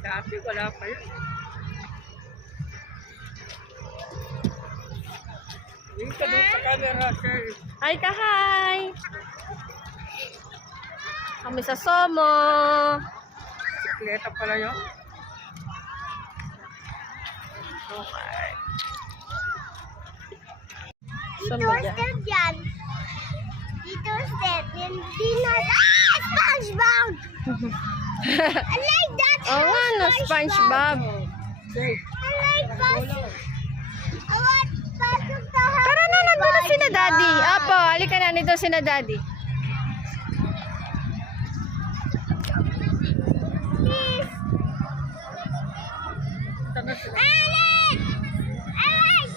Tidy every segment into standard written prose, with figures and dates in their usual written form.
Dati wala pa yun. Dito doon sa camera, sir. Hi ka, hi! Kami sa Somo. Sikleta pala yun. Okay. Dito Saan ba dyan? step yan. Dito step. Dinner. Ah! SpongeBob! I like that. Oo nga, no, SpongeBob. Sir, I like Pasok. I want Pasok to have. Tara na, nandun na sina Daddy. Apo, halika na, nito sina Daddy. Please. Alex!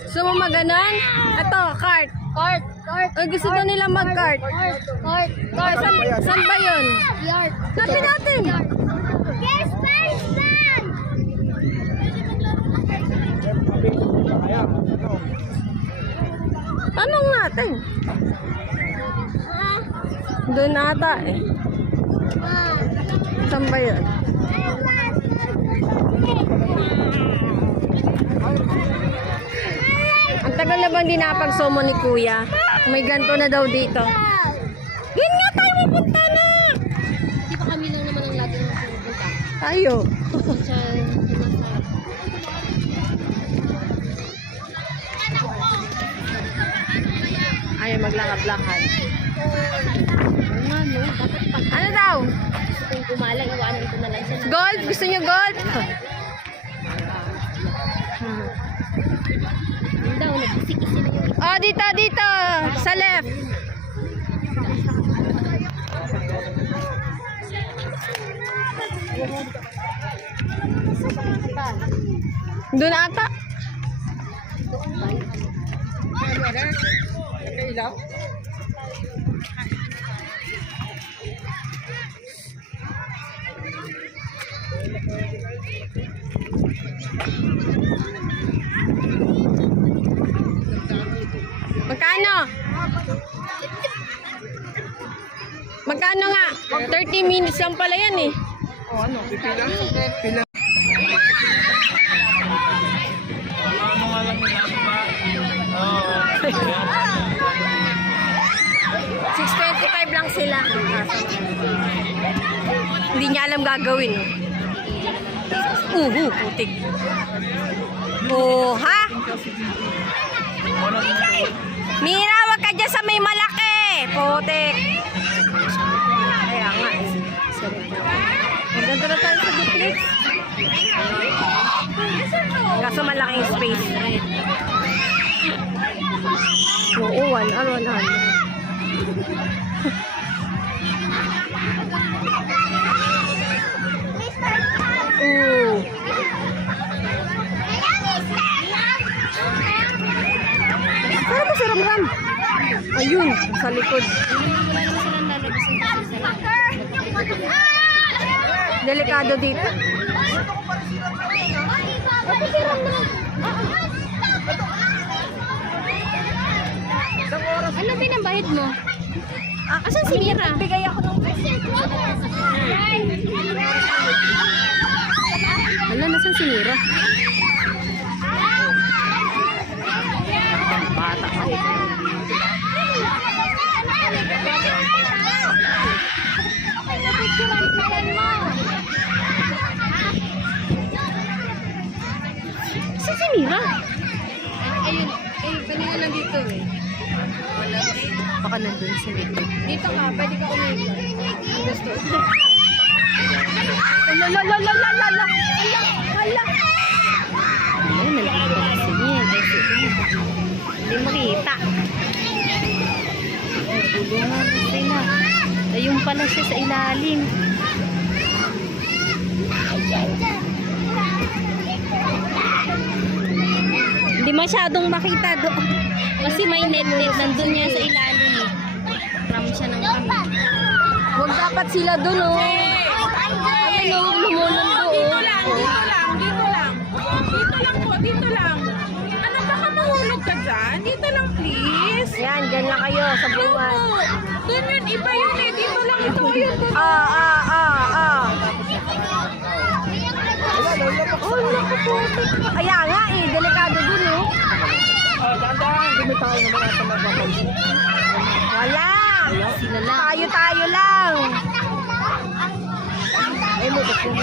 Gusto mo maganon? Ito, cart. Cart. Ay, gusto na nila mag-cart. Cart. Saan ba yun? Yard. Napin natin. Yes, SpongeBob! Tanong natin. Doon ata eh. Saan ba yun? Ang tagal na bang di nakapag-somo ni Kuya? May ganto na daw dito. Doon nga tayo pupunta na! Di ba kami lang naman ang lagi ng pupunta? Tayo. Ayaw maglakad-lakad. Ano daw? Gusto kong gumalang, iwanan ko na lang siya. Gold? Gusto niyo gold? Yun daw, nagsisik-isi na yung Oh, dito, dito. Sa left. Doon ata. nakailaw. Magkano? Magkano nga? 30 minutes lang pala yan eh. O ano, pipila? Pila. Ano nga lang nila ba? Oo. 6:25 lang sila. Hindi niya alam gagawin. Putik. Oh, ha? Mira, wag ka dyan sa may malaki. Putik. Kaya nga eh. Maganda na tayo sa duplex. Kaso malaking space. Oo, 100. Ooh. Saan ba si Ramram? Ayun, sa likod. Delikado dito. Ano pinambahid mo? Asan si Mira? Bigay ako ng Hala, nasan si Mira? Bata ka. Saan si Mira? Ayun, kanina lang dito eh. Baka nandun sa likod. Dito ka, pwede ka umiga. Gusto. Hala. Ay, nalakita kasi niya. Hindi makita. Bulungan kasi na. Ayun pala siya sa ilalim. Hindi masyadong makita doon. Kasi may net-net. Nandun niya sa ilalim. Ram siya ng kami. Huwag dapat sila doon, oh. Ay, lumulong doon. Dito lang. Dito lang. Ano, baka mahulog ka dyan? Dito lang, please. Ayan, dyan lang kayo sa buwan. Doon yun, iba yun eh. Dito lang ito. Ayun, doon. naku po. Kaya nga eh, delikado dun oh. Dahan-dahan. Hindi may tao naman ata magpapansin. Wala. Sila lang. Tayo-tayo lang. Ay mo, tapos mo.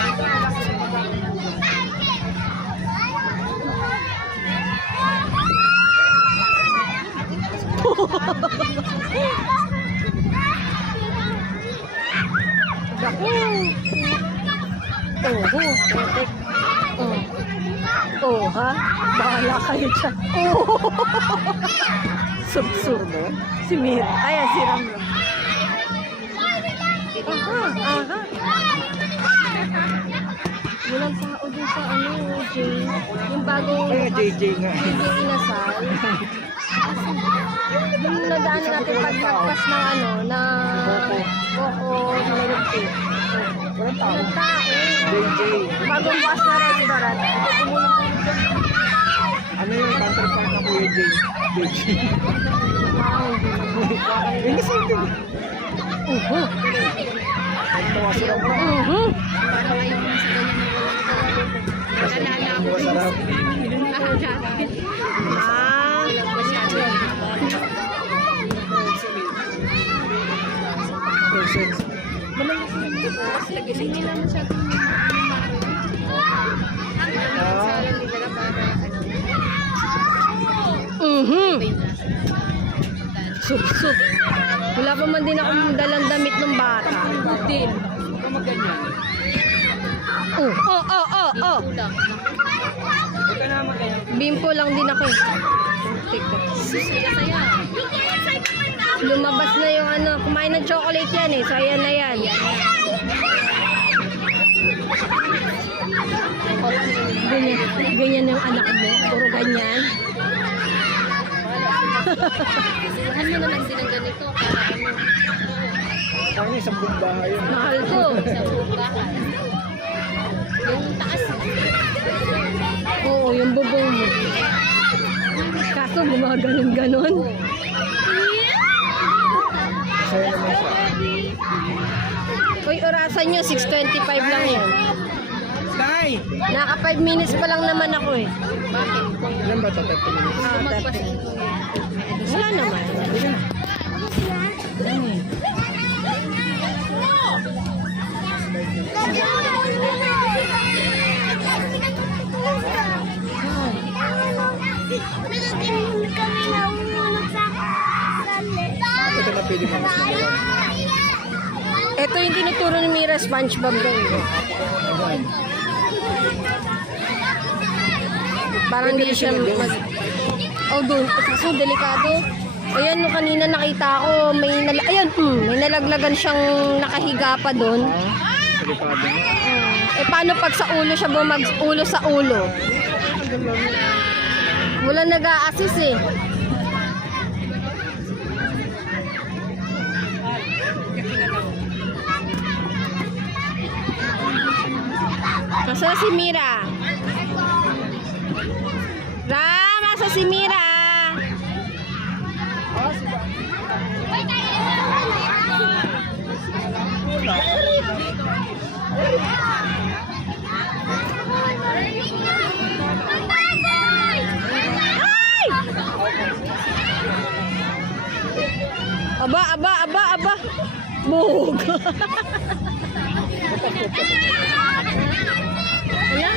Naku. Oho. Oh. Oh, ha? Bahala kayo dyan. Oh. Sub-sub. Si Mira. Ayan, si Ramlo. Aha. Walang tao dun sa ano, Jay. Yung bagong Ay, JJ nga. yung inasal. Yung nadaan natin pagpagpas ng ano, na Coco Milky. Walang tao. Walang tao. JJ. Bagong bukas na restaurant. Ano yung counterpart ng Kuya J? JJ. Innocent. Uhu. Nagtawa sila bro. Uhu. Parang ayaw mo sa ganyan ng nalala ko. Masarap. Ah. Walang masyado. Presents. Hindi lang masyado. Sup-sup. Wala pa man din akong dalang damit ng bata. Din. Oh. Kulang. Bimpo lang din ako. Teka. Saya. Lumabas na yung ano, kumain ng chocolate yan eh. So ayan na yan. Ganyan yung anak mo. Puro ganyan. Sinahan mo naman din ang ganito. Para ano. Kaya isang buong bahay yun. Mahal ko. Sa bukahan. Yung taas. Oo, yung bubong mo. Kaso gumaganon-ganon. Masaya naman siya. Uy, orasan nyo, 6:25 lang yan. Tay! Naka 5 minutes pa lang naman ako eh. Bakit? Ilan ba ito? 30 minutes? Ah, Magpas. wala naman. Ito na pwede mo mas magawa. Ito yung tinuturo ni Mira, SpongeBob daw. Ayan. Parang hindi siya mag... Oh, doon. Kaso delikado. Ayan, no, kanina nakita ko, may nalaglagan siyang nakahiga pa doon. Delikado nga. Eh, paano pag sa ulo siya ulo sa ulo? Wala nag-a-assist eh. Nasa si Mira? Ram, nasa si Mira? Aba. Bug. Ano?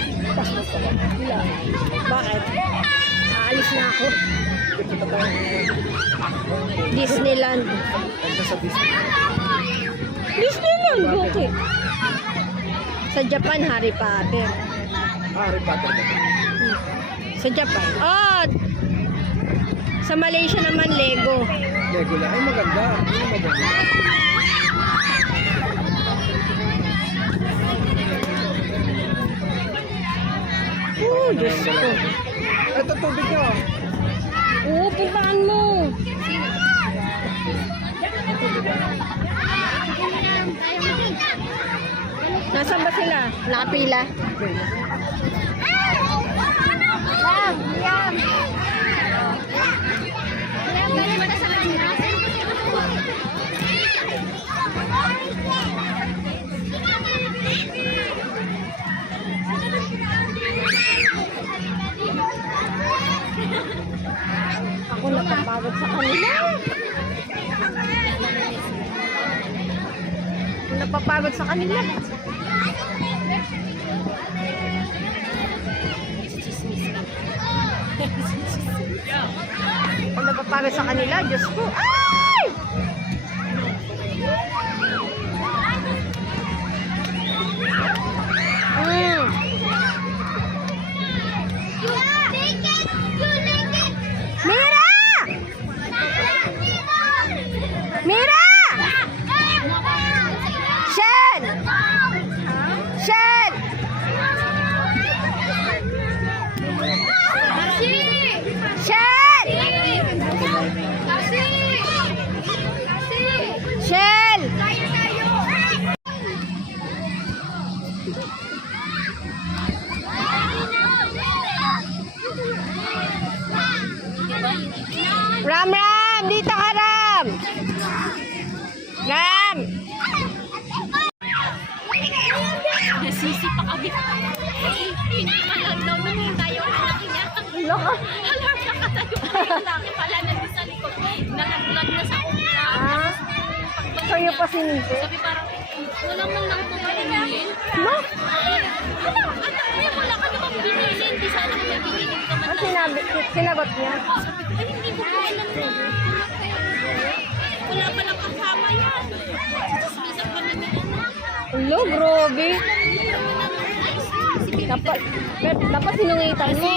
Bakit? Aalis na ako. Disneyland. Ito sa Disney. Disneyland, okay. Sa Japan, Harry Potter. Harry Potter ba? Sa Japan. Oh! Sa Malaysia naman, Lego. Lego lang. Ay, maganda. Ay, maganda. Oh, Diyos ko. Ito, tubig nyo. Oo, puntaan mo. Nasaan ba sila? Nakapila? sa kanila. Napapagod sa kanila. Kung napapagod sa kanila, Diyos ko. Ay! Mira! Mira! Shen! Shen! Shen! Shen! Ram Ram! Dito ka Ram! Ram! Nasisi pa kami. Hindi man lang daw nakita yung laki niya. Loko. Alarm na katayo. Yung laki pala nandun sa likod. Nakaglag na sa umpla. Ah, sa'yo pa sinisi? Sabi parang, wala man lang po pinilin. No? Anak niya, wala ka namang binili. Hindi sana kami binili ka man Ang lang. sinagot niya? Sabi ko, ay hindi ko po alam na. Wala pa lang kasama yan. Sismisan kami nila na. Ulo, grabe. Dapat sinungitan mo.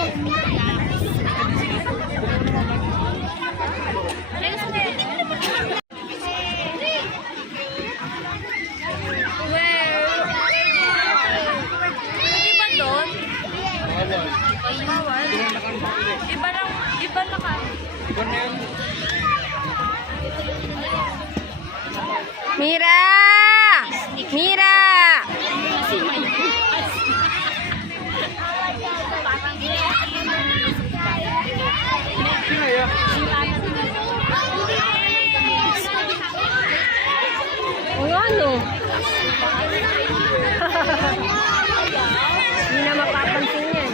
Iba doon? Bawal. Iba na ka. Mira! Mira! Kasi may bukas. Parang O ano? Hindi na mapapansin yan.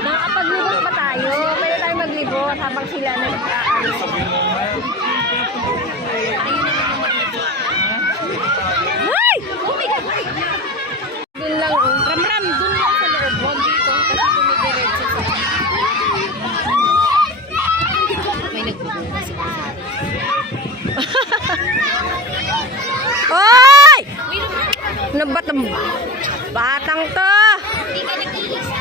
Nakakapaglibot ba tayo? Pwede tayo maglibot habang sila nag-aalis. Ay! Oh my God! Dun lang, oh. Ram-ram, dun lang sa loob. Huwag dito. Kasi dumidiretso sa may nagbubukas si Oy! Ano ba itong batang to? Hindi ka nag-iisa.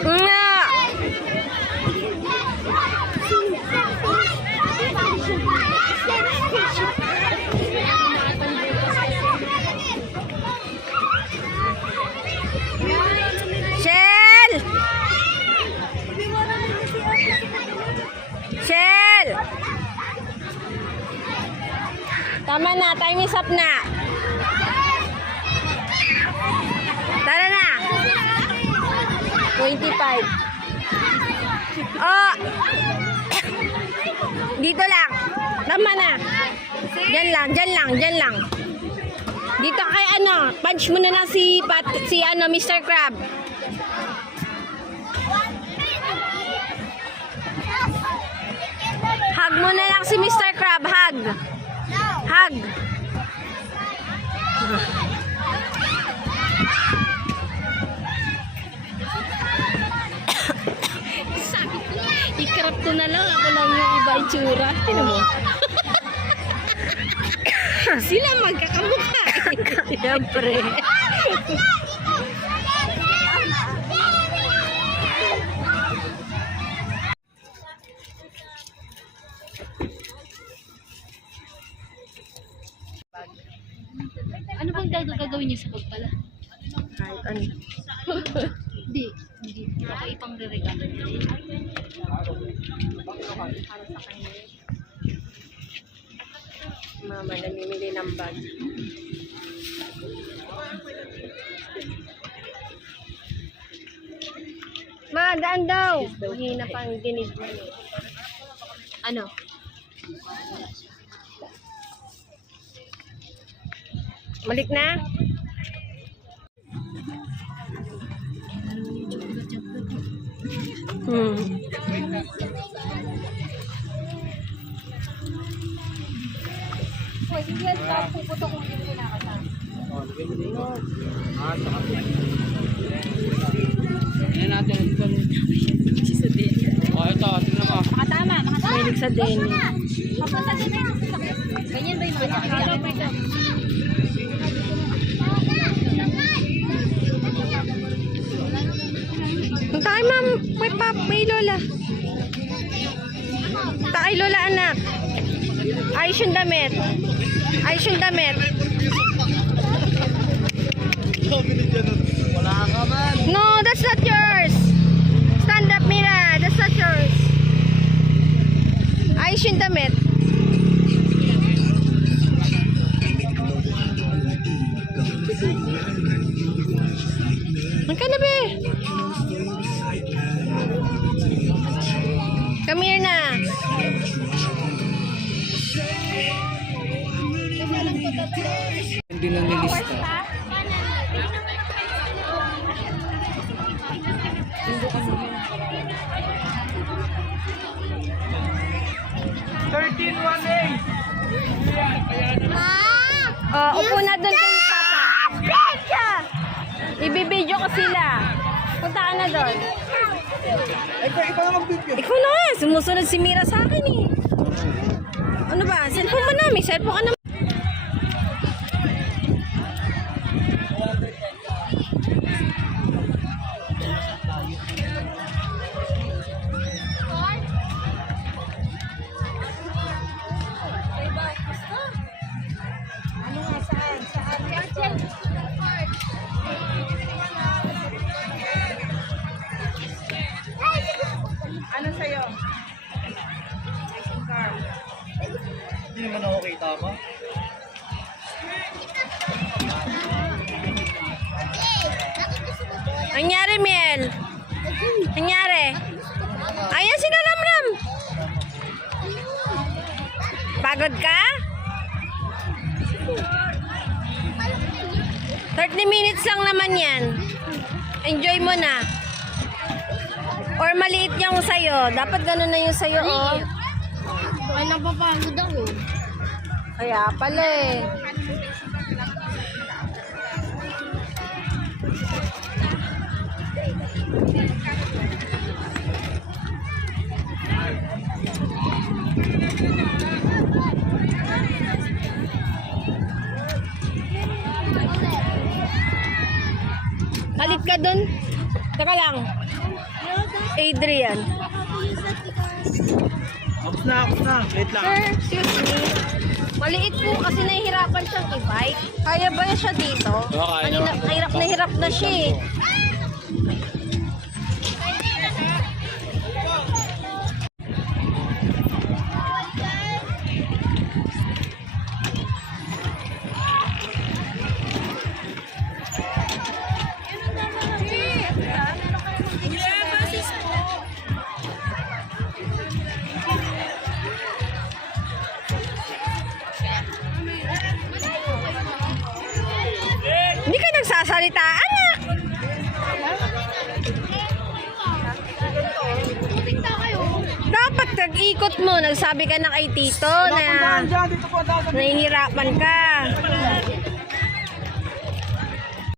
Nga! Shell! Shell! Tama na, time is up na. Tara na. 25. Oh! Dito lang. Tama na. Diyan lang, diyan lang, diyan lang. Dito kay ano, punch mo na lang si Mr. Crab. Hug mo na lang si Mr. Crab, hug. Hug. I-crop to na lang, ako lang yung iba itsura. Tinan mo. Sila magkakamukha. Siyempre. Ano bang gagawin niyo sa pagpala? Kahit ano. Hindi. Ako ipang re-regalo. Mama, namimili ng bag. Ma, daan daw. Mahina pang ginig mo. Ano? Balik na? Yan natin ito. Oh, ito, tingnan mo. Tama. Mahilig sa Denny. Papunta din na. Ganyan ba yung mga sakit? Punta kay ma'am. May lola. Punta kay lola, anak. Ayos yung damit. Ayos yung damit. Wala ka man. No, that's not yours. Stand up, Mira. That's not yours. Ayos yung damit. Magkano ba? Come here na. Hindi na nilista. Upo na doon kay Papa. Ibibidyo ko sila. Punta ka na doon. Ikaw na mag-video. Ikaw na nga. Sumusunod si Mira sa akin eh. Ano ba? Cellphone mo na. May cellphone ka na. Ano sa'yo? Hindi naman ako kita mo. Anyari, Miel? Anyari? Ayan si Ramram. Pagod ka? 30 minutes lang naman yan. Enjoy mo na. Or maliit yung sayo. Dapat ganun na yung sayo, oh. Ay, napapagod ako. Kaya pala eh. Palit ka dun. Teka lang. Adrian. Tapos na. Wait lang. Sir, excuse me. Maliit po kasi nahihirapan siyang i-bike. Kaya ba siya dito? Okay, Kanina, hirap na siya eh. Hindi ka nagsasalita, anak! Dapat nag-ikot mo. Nagsabi ka na kay Tito na Dyan, dito po. nahihirapan ka.